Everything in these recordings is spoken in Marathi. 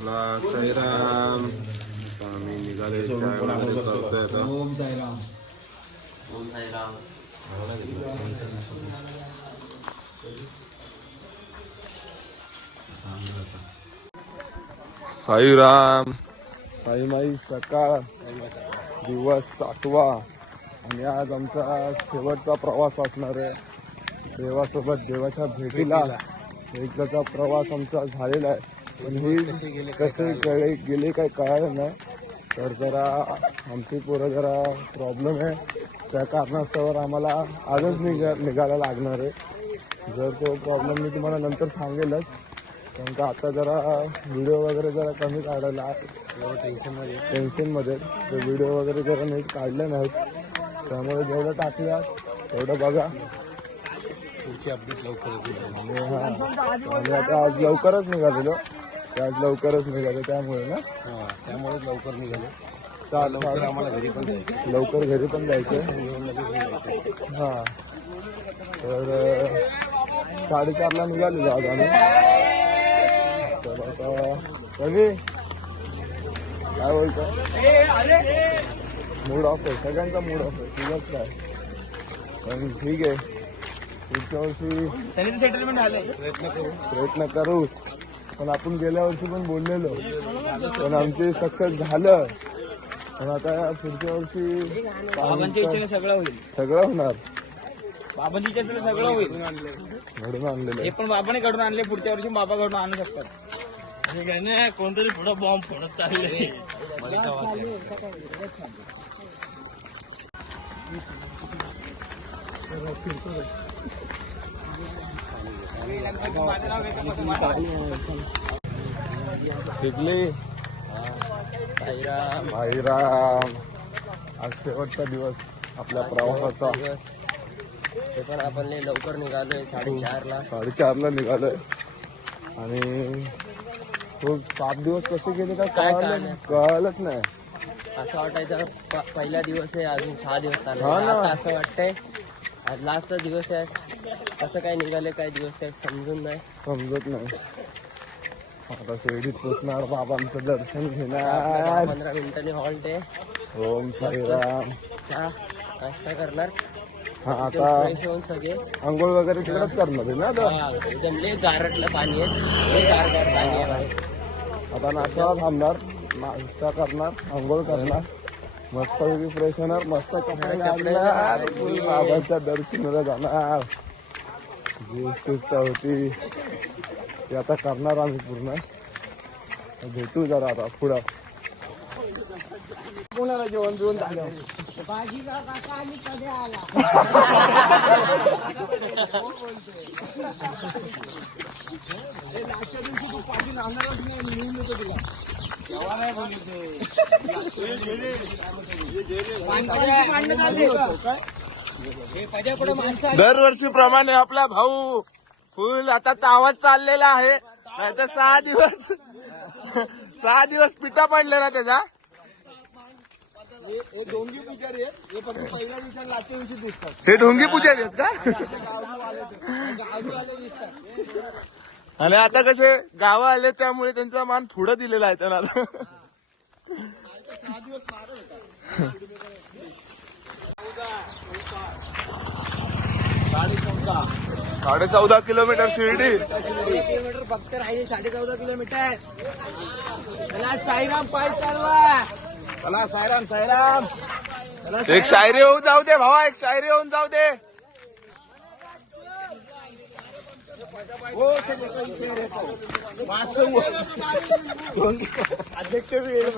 साईराम. आम्ही निघाले करतोय आता. ओम साईराम. ओम साईराम. साईराम. साईमाई सकाळ दिवस 7वा आणि आज आमचा शेवटचा प्रवास असणार आहे. देवासोबत देवाच्या भेटीला एकदाचा प्रवास आमचा झालेला आहे. पण ही कसे गेले काही कळालं नाही. तर जरा आमची पोरं जरा प्रॉब्लेम आहे. त्या कारणास्तव आम्हाला आजच निघायला लागणार आहे. जर तो प्रॉब्लेम मी तुम्हाला नंतर सांगेलच. कारण का आता जरा व्हिडिओ वगैरे जरा कमी काढायला टेन्शनमध्ये ते व्हिडिओ वगैरे जरा नीट काढले नाहीत. त्यामुळे जेवढं टाकलं तेवढं बघा. पुढची अपडेट लवकरच. आणि आता आज लवकरच निघालेलो. आज लवकरच निघाले त्यामुळे ना. त्यामुळेच लवकर निघाले. लवकर आम्हाला घरी पण जायचं. लवकर घरी पण जायचं. हां तर 4:30ला निघालेलो आज आम्ही. तर आता कधी काय बोलतो मूड ऑफ आहे सगळ्यांचा. मूड ऑफ आहे तुझंच काय. पण ठीक आहे पुढच्या वर्षी सेटलमेंट झालंय. प्रयत्न करू. पण आपण गेल्या वर्षी पण बोललेलो पण आमचे सक्सेस झालं. पण आता पुढच्या वर्षी बाबांच्या इच्छेने सगळं होईल. सगळं होणार. बाबांच्या इच्छेने सगळं होईल. घडून आणलेलं हे पण बाबाने घडून आणले. पुढच्या वर्षी बाबा घडून आणू शकतात. हे काय नाही कोणतरी पुढं बॉम्ब फोडत चालले. शिकली साईराम. साईराम. आज शेवटचा दिवस आपल्या प्रवासाचा. ते पण आपण लय लवकर निघालोय 4:30ला. 4:30ला निघालोय आणि तो 7 दिवस कसे गेले काय कळालंच नाही. असं वाटायचं पहिला दिवस आहे अजून 6 दिवस चालले. हा ना. आता असं वाटतंय आज लास्टचा दिवस आहे. कसं काय निघाले काय दिवस काय समजून नाही. समजत नाही. आता शिर्डीत पोचणार बाबांचं दर्शन घेणार. 15 मिनिटांनी हॉल्ट आहे. ओम साईराम. चहा नाश्ता करणार. हा आता फ्रेश होऊन सगळे आंघोळ वगैरे तिकडेच करणार आहे ना आता. एकदम लय गारटलं पाणी आहे. लय गार पाणी आहे बाहेर. आता नाश्ता थांबणार. नाश्ता करणार आंघोळ करणार मस्त फ्रेश होणार. मस्त कपडे घालणार. बाबांच्या दर्शनाला जाणार. जी शिस्त होती ती आता करणार आम्ही पूर्ण. भेटू जरा आता पुढं. कोणाला जेवण बिवण झालं. दरवर्षीप्रमाणे आपला भाऊ फुल आता तावात चाललेला आहे. नाही तर 6 दिवस पिठा पडले ना त्याचा. हे ढोंगी पुजारी आहेत. हे फक्त पहिल्या दिवसाला लाचच्या दिवशी दिसतात. हे ढोंगी पुजारी आहेत का. आणि आता कसे गावं आले त्यामुळे त्यांचा मान पुढं दिलेला आहे त्यांना. 14.5 किलोमीटर शिर्डी. किलोमीटर फक्त राहिले. 14.5 किलोमीटर. मला साईराम पाय चालवा. चला साईराम साईराम. मला एक शायरी होऊन जाऊ दे भावा. एक शायरी होऊन जाऊ दे. अध्यक्ष भी येईल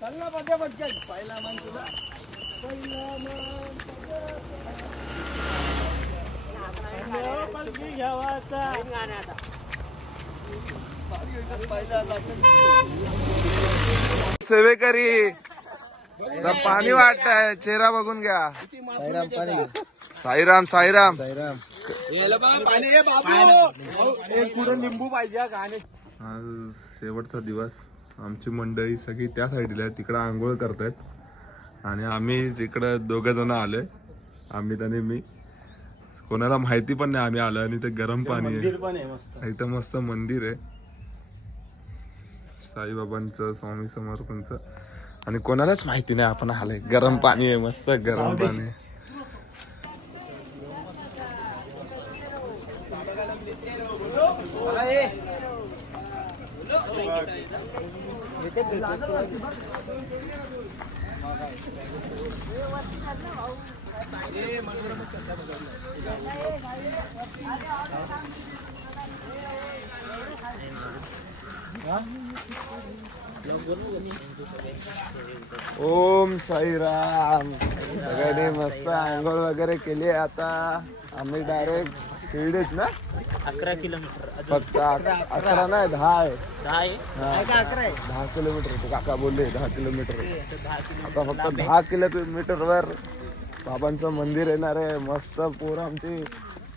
चालला पद्या पटकन. पहिला मान तुला. सेवेकरी पाणी वाटतंय. चेहरा बघून घ्या. साईराम साईराम. पाणी रे बाबू. एक पुढे लिंबू पाहिजे. आज शेवटचा दिवस. आमची मंडळी सगळी त्या साईडला आहे. तिकडं आंघोळ करतायत आणि आम्ही जिकडं 2 जण आलोय. आम्ही आणि मी कोणाला माहिती पण नाही आम्ही आलो आणि ते गरम पाणी आहे. मंदिर पण आहे मस्त. इथं मस्त मंदिर आहे साईबाबांचं, स्वामी समर्थांचं, आणि कोणालाच माहिती नाही आपण आलोय. गरम पाणी आहे, मस्त गरम पाणी आहे. ओम साईराम. सगळ्यांनी मस्त आंघोळ वगैरे केली. आता आम्ही डायरेक्ट शिर्डीत ना 11 किलोमीटर फक्त 11 नाही 10 आहे. 10 आहे. हा, 10 किलोमीटर होते. काका बोलले 10 किलोमीटर. आता 10 आता फक्त 10 किलोमीटरवर बाबांचं मंदिर येणार आहे. मस्त पोरं आमची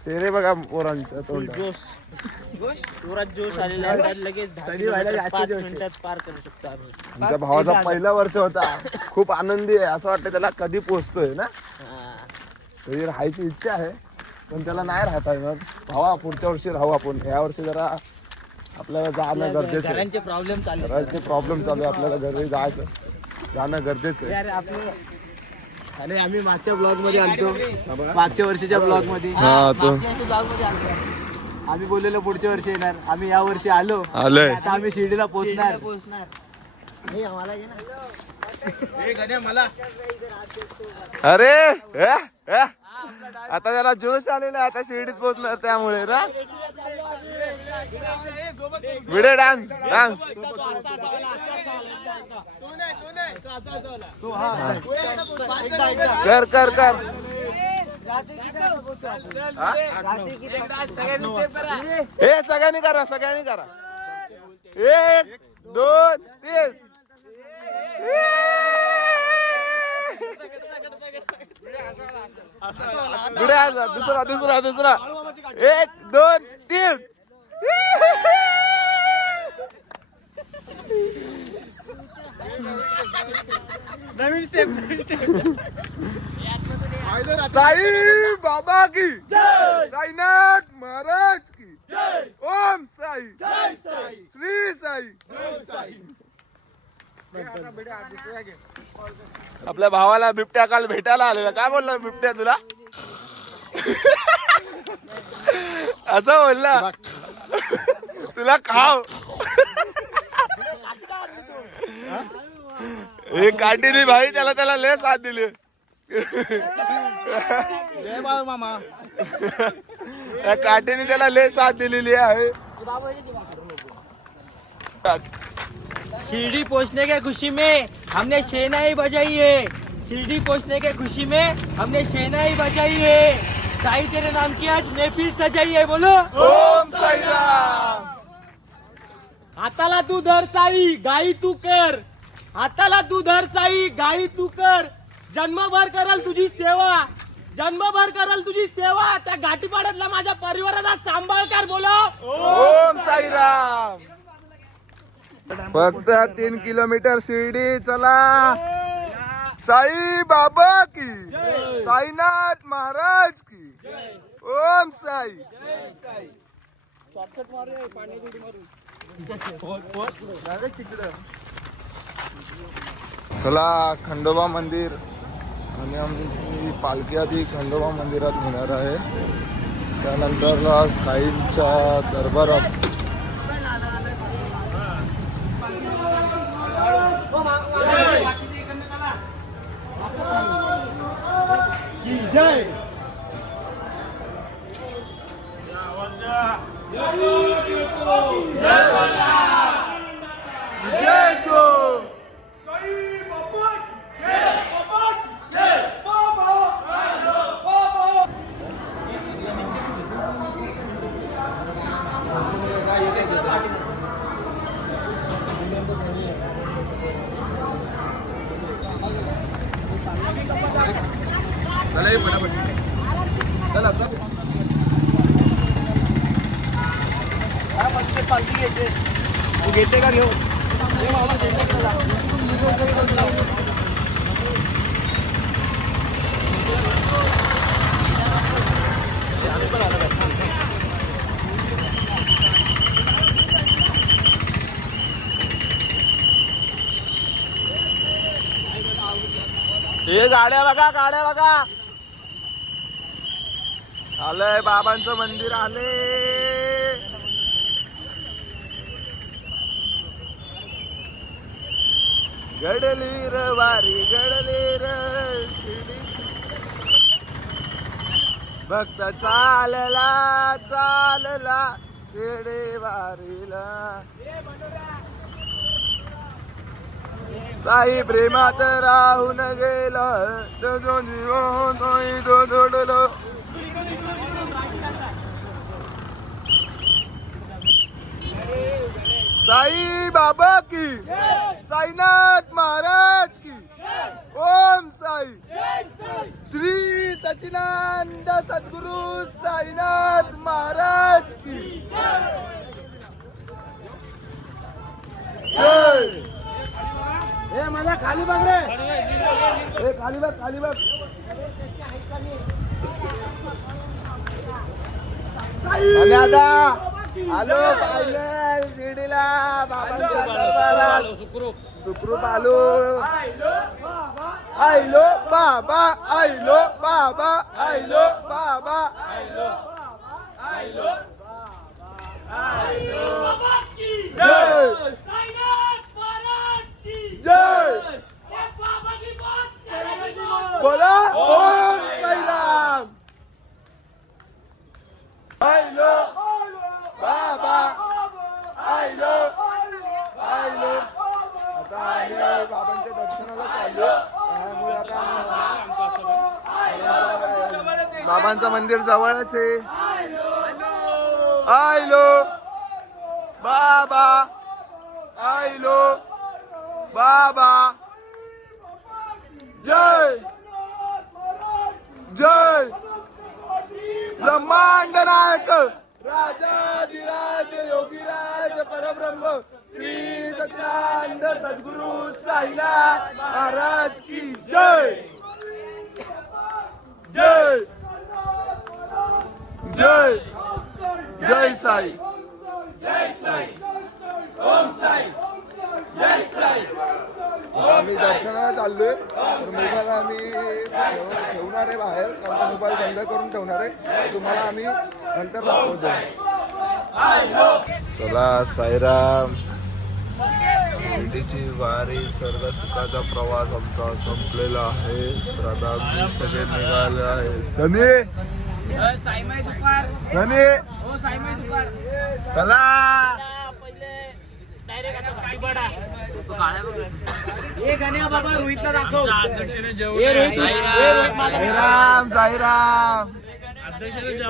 चेहरे बघा पोरांच्या तोंडात. जोरात जोश आलेला आहे. आता लगेच 10 किलोमीटर 5 मिनिटात पार करू शकतो आम्ही. आमच्या भावाचा पहिला वर्ष होता. खूप आनंदी आहे. असं वाटतं त्याला कधी पोहोचतोय ना. हा. तरी राहायची इच्छा आहे पण त्याला नाही राहता येणार. भावा पुढच्या वर्षी राहू आपण. या वर्षी जरा आपल्याला जाणं गरजेचं आहे. घरांचे प्रॉब्लेम चालले. घराचे प्रॉब्लेम चालू आहे. आपल्याला घरी जायचं, जाणं गरजेचं आहे. अरे आपलं अरे आम्ही मागच्या ब्लॉग मध्ये आलतो. मागच्या वर्षीच्या ब्लॉग मध्ये हा, तो ब्लॉग मध्ये आलतो. आम्ही बोललेलो पुढच्या वर्षी येणार. आम्ही या वर्षी आलो. आलोय. आता आम्ही शिर्डीला पोहोचणार. अरे हे? हे? आता त्याला जोश आलेला आहे. आता शिर्डीत पोहोचणार त्यामुळे ना. व्हिडिओ डान्स डान्स कर कर कर. हा? हे सगळ्यांनी करा, सगळ्यांनी करा. 1 2 3. दुसरा दुसरा दुसरा 1 2 3. नवीन स्टेप. साई बाबा की जय. साईनाथ महाराज की जय. ओम साई जय साई. श्री साई. आपल्या भावाला बिबट्या काल भेटायला आलेला. काय बोलला बिबट्या तुला? असं बोलला तुला खाव. हे काठीने भाई त्याला लय साथ दिली. जय बाळ मामा. त्या काठीने त्याला लय साथ दिलेली आहे. शिरडी पहुंचने के खुशी में हमने शहनाई बजाई है. शिरडी पहुंचने के खुशी में हमने शहनाई बजाई है. साई तेरे नाम की आज महफिल सजाई है. बोलो ओम साईराम. हाताला तू धर साई, गाई तू कर. हाताला तू धर साई, गाई तू कर. जन्मभर करल तुझी सेवा. जन्मभर करल तुझी सेवा. त्या घाटीपाड्यातला माझ्या परिवाराचा सांभाळ कर. बोलो ओम साईराम. फक्त 3 किलोमीटर शिर्डी. चला. साई बाबा की, साईनाथ महाराज की. ओम साई. चला खंडोबा मंदिर. आणि आमची पालखी आधी खंडोबा मंदिरात नेणार आहे. त्यानंतर साईंच्या दरबारात. जय. चला फटाफट. चला चल. पालखी घेते. तू घेते का घेऊ? मामा घेते का? हे गाड्या बघा, गाड्या बघा. आलंय बाबांचं मंदिर आले. गडली र वारी गडली र शिडी. भक्त चालला चालला शिडी वारीला. साई प्रेमात राहून गेला. साई बाबा की, साईनाथ महाराज की. ओम साई. श्री सच्चिदानंद सद्गुरु साईनाथ महाराज की जय. ए माझ्या खाली बघ रे. ए खाली बघ, खाली बघ. आणि आता आलो फायनल शिर्डीला बाबांच्या दरबारात. सुखरूप आलो. आयलो बाबा, आयलो बाबा, आयलो बाबा. जय जय. बोला ओम साईराम. आयलो बाबा, आयलो आयलो. आता आम्ही बाबांच्या दर्शनाला चाललो. त्यामुळे आता बाबांचं मंदिर जवळच आहे. आयलो बाबा, आयलो बाबा. जय जय. ब्रह्मांड नायक राजाधिराज योगीराज परब्रह्म श्री सच्चिदानंद सद्गुरु साईनाथ महाराज की जय. जय जय. जय साई. जय साई. ओम साई. जय साई. आम्ही दर्शनाला चाललोय. मोबाईल आम्ही ठेवणार आहे बाहेर. मोबाईल बंद करून ठेवणार आहे. तुम्हाला आम्ही नंतर दाखवतो. चला साईराम. शिर्डीची वारी सर्व सुखाचा प्रवास आमचा संपलेला आहे. तर आता आम्ही सगळे निघाले आहे. सनी सनी चला. साईराम साईराम.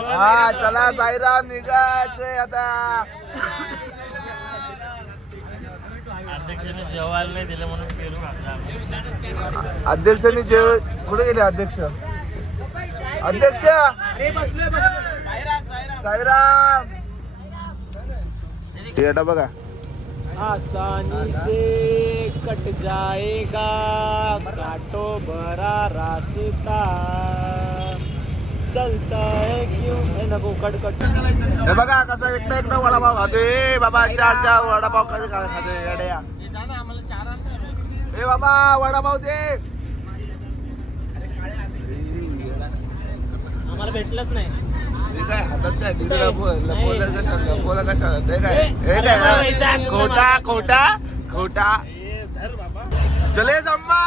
हा चला साईराम निघायचंय आता. अध्यक्षाने जेवायला नाही दिलं म्हणून पेरू घातला. अध्यक्षांनी कुठे गेले अध्यक्ष? अध्यक्ष साईराम. येटा बघा. आसानी से कट जाएगा काटो भरा रास्ता चलता है क्यों. हे नको कट कट. हे बघा कसा एकटा एकटा वडापाव खाते बाबा. चार वडापाव कसे खाते येड्या. हे बाबा वडापाव दे. आम्हाला भेटलंच नाही. काय हातात काय बोला कशाला ते काय. हे काय खोटा खोटा खोटा. चले सम्मा.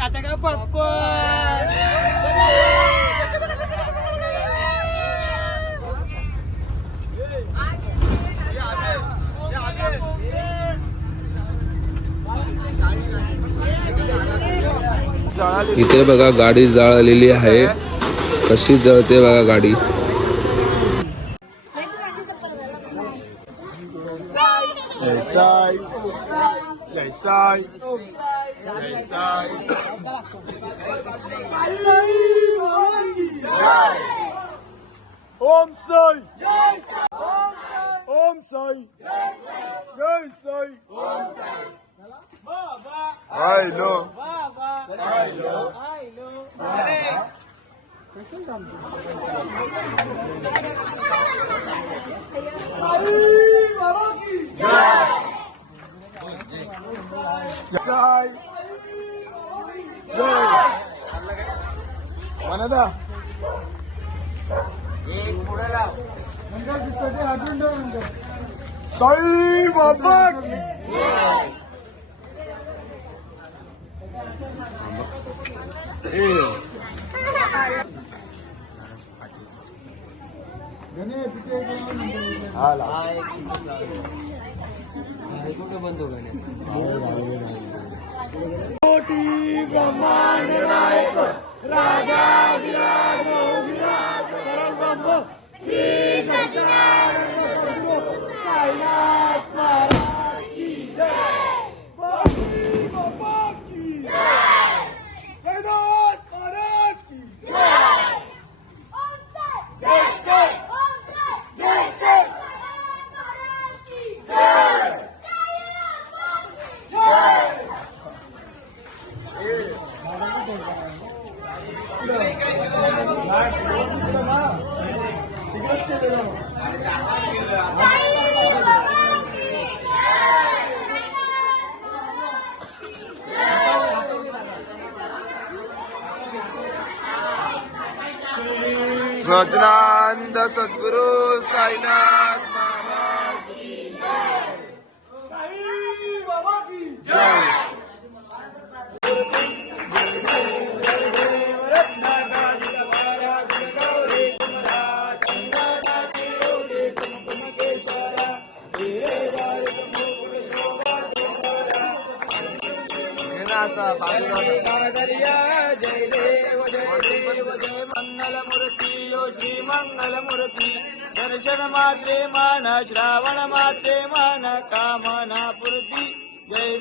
गाता का पॉपकॉर्न. इथे बघा गाडी जळालेली आहे. कशी जळते बघा गाडी. जय साई. जय साई. जय साई. ओम साई. ओम साई जय साई बाबा हाय लो बाबा हाय लो हाय लो साई जय वनदा साई बाबा की कुठे बंद गाणे सच्चिदानंद सद्गुरु साईनाथ महाराज की साई बाबा की जय जय देव जय मंगल मूर्ती यो श्री मंगल मूर्ती दर्शन मात्रे मान श्रावण मात्रे मान कामना पूर्ती जय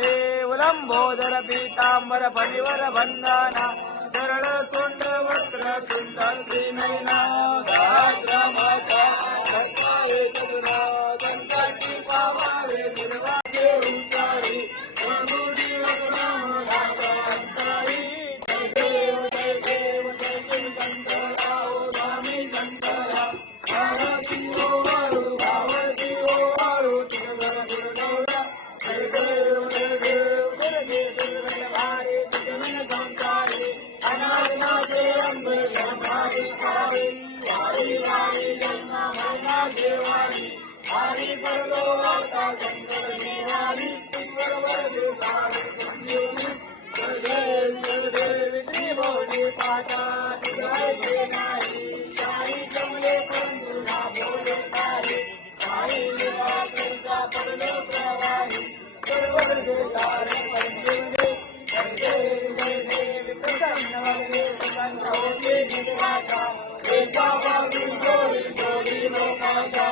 देव लंबोदर पीतांबर फणिवर बंधना सरळ सोंड वस्त्र सुंदर श्रीनयना आश्रमाचा सत्वाये चतुरा संकटी पावावे निर्वाचे उंचारी प्रभुदी वदनाम भागवंताई जय देव जय शिव शंकराओ स्वामी शंकरा भारती ओ वाळू भावती ओ वाळू तुझं गुरुगौरा जय देव भारी तुझं संसारी अनाथनाचे अंबे भारी भारी वारी वारी जन्म महिना देवानी हरी परलो आता शंकर निवारी ईश्वर वर्ग सारे संजीवनी जय देव त्रिभुवनी पाटा तुझे नाही साई कमले पंडुला बोले तारे साई निवा तुझा परलो प्रवाही सर्वर्ग सारे संजीवनी जय देव प्रसन्न होते निवासा देशा बाजू जोडी जोडी लोकाशा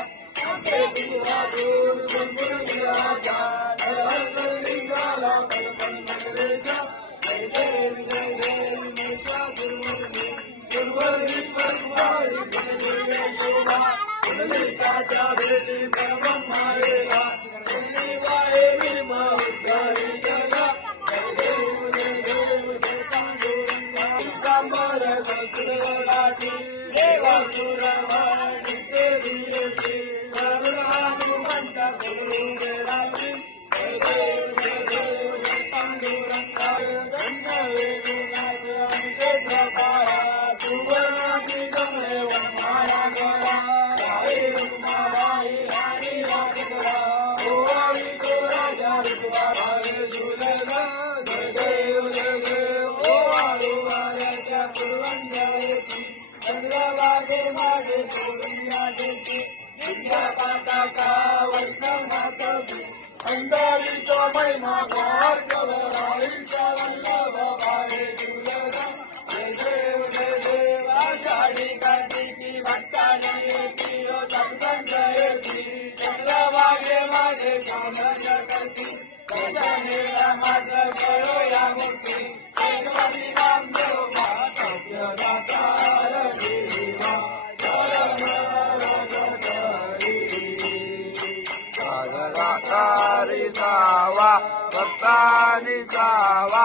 तारी सावा भक्तानी सावा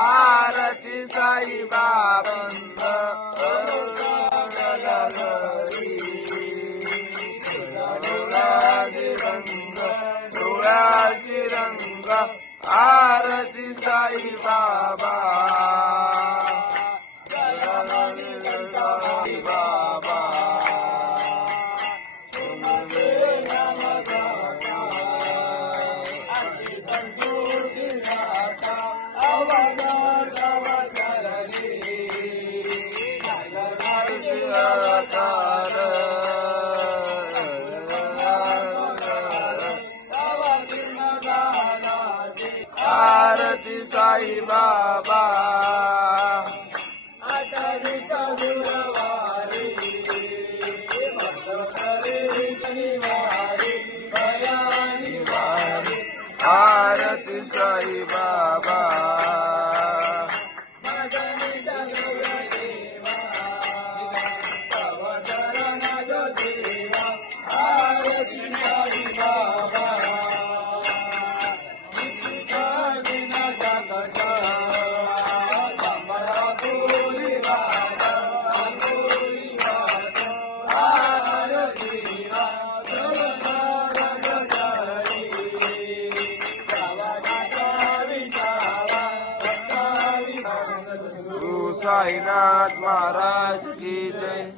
आरती साई बाबंद डोळ्याची रंग आरती साई बाबा साई बाबा आरती साई बाबा आरती साई बाबा साईनाथ महाराज की जय।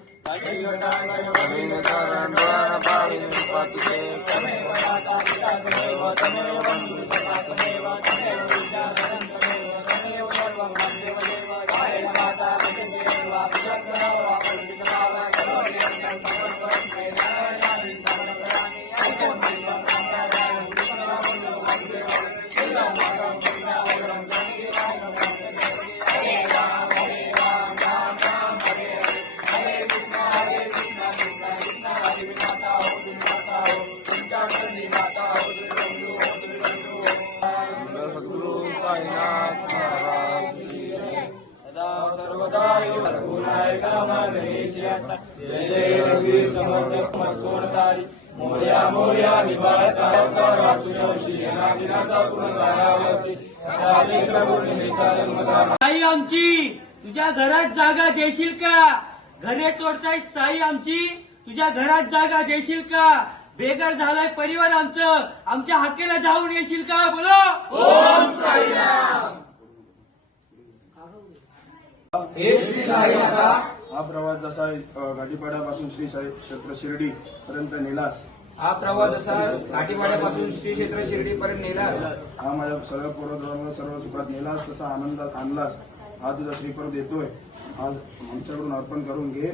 सद्गुरु साईनाथ महाराज की जय। सदा सर्वदा रघुनायका मानवेश्वर जय जय रघुवीर समर्थ मस्तोरतारी मोर्या मोर्या निबाळता वासुदेवशी दिनाचा पुनरावर्ती साधे प्रभूचा जन्मदान। साई आमची तुझ्या घरात जागा देशील का? घरे तोडताय साई आमची तुझ्या घरात जागा देशील का? बेघर झालाय परिवार आमचं आमच्या हाकेला जाऊन येशील का? बोलो ओम साईराम। हा प्रवास जसा घाटीपाड्यापासून श्री क्षेत्र शिर्डी पर्यंत नेलास, हा प्रवास जसा घाटीपाड्यापासून श्री क्षेत्र शिर्डी पर्यंत नेलास, हा माझ्या सर्व पूर्वजन्माला सर्व सुखात नेलास, तसा आनंदात आणलास, हा तुझा श्रीफळ देतोय, आज आमच्याकडून अर्पण करून घे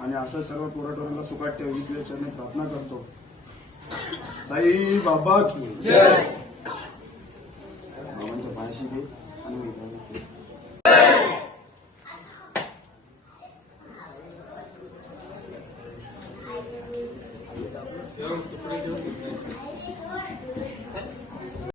आणि असं सर्व पोराटोरांना सुखात ठेव ही तुझ्या चरणी प्रार्थना करतो। साई बाबा की जय। बाबांच्या पायाशी घे आणि